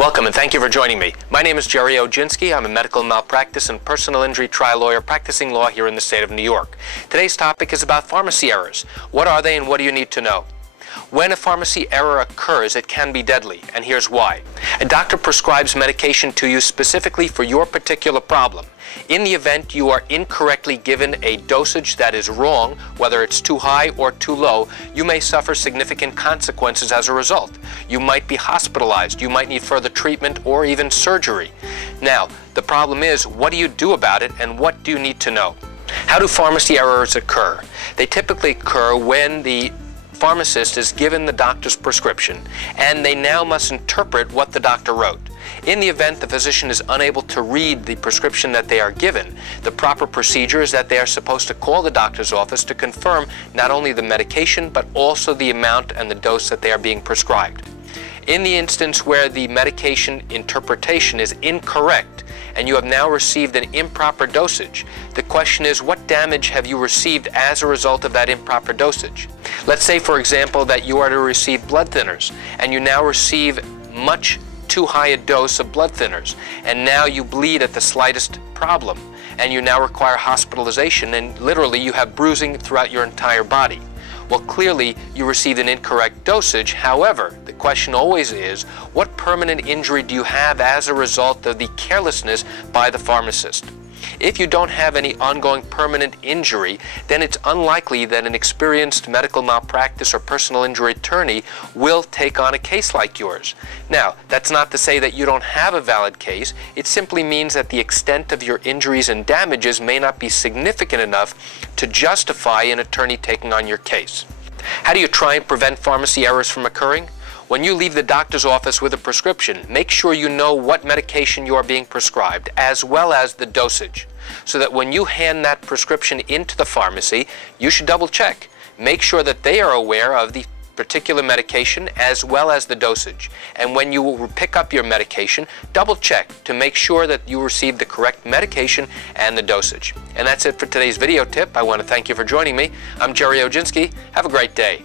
Welcome and thank you for joining me. My name is Jerry Oginski. I'm a medical malpractice and personal injury trial lawyer practicing law here in the state of New York. Today's topic is about pharmacy errors. What are they and what do you need to know? When a pharmacy error occurs, it can be deadly, and here's why. A doctor prescribes medication to you specifically for your particular problem. In the event you are incorrectly given a dosage that is wrong, whether it's too high or too low, you may suffer significant consequences as a result. You might be hospitalized, you might need further treatment or even surgery. Now, the problem is, what do you do about it and what do you need to know? How do pharmacy errors occur? They typically occur when the pharmacist is given the doctor's prescription and they now must interpret what the doctor wrote. In the event the physician is unable to read the prescription that they are given, the proper procedure is that they are supposed to call the doctor's office to confirm not only the medication but also the amount and the dose that they are being prescribed. In the instance where the medication interpretation is incorrect and you have now received an improper dosage, the question is, what damage have you received as a result of that improper dosage? Let's say, for example, that you are to receive blood thinners and you now receive much too high a dose of blood thinners, and now you bleed at the slightest problem and you now require hospitalization and literally you have bruising throughout your entire body. Well, clearly you received an incorrect dosage. However, the question always is, what permanent injury do you have as a result of the carelessness by the pharmacist? If you don't have any ongoing permanent injury, then it's unlikely that an experienced medical malpractice or personal injury attorney will take on a case like yours. Now, that's not to say that you don't have a valid case. It simply means that the extent of your injuries and damages may not be significant enough to justify an attorney taking on your case. How do you try and prevent pharmacy errors from occurring? When you leave the doctor's office with a prescription, make sure you know what medication you are being prescribed, as well as the dosage, so that when you hand that prescription into the pharmacy, you should double check. Make sure that they are aware of the particular medication as well as the dosage. And when you pick up your medication, double check to make sure that you receive the correct medication and the dosage. And that's it for today's video tip. I want to thank you for joining me. I'm Jerry Oginski. Have a great day.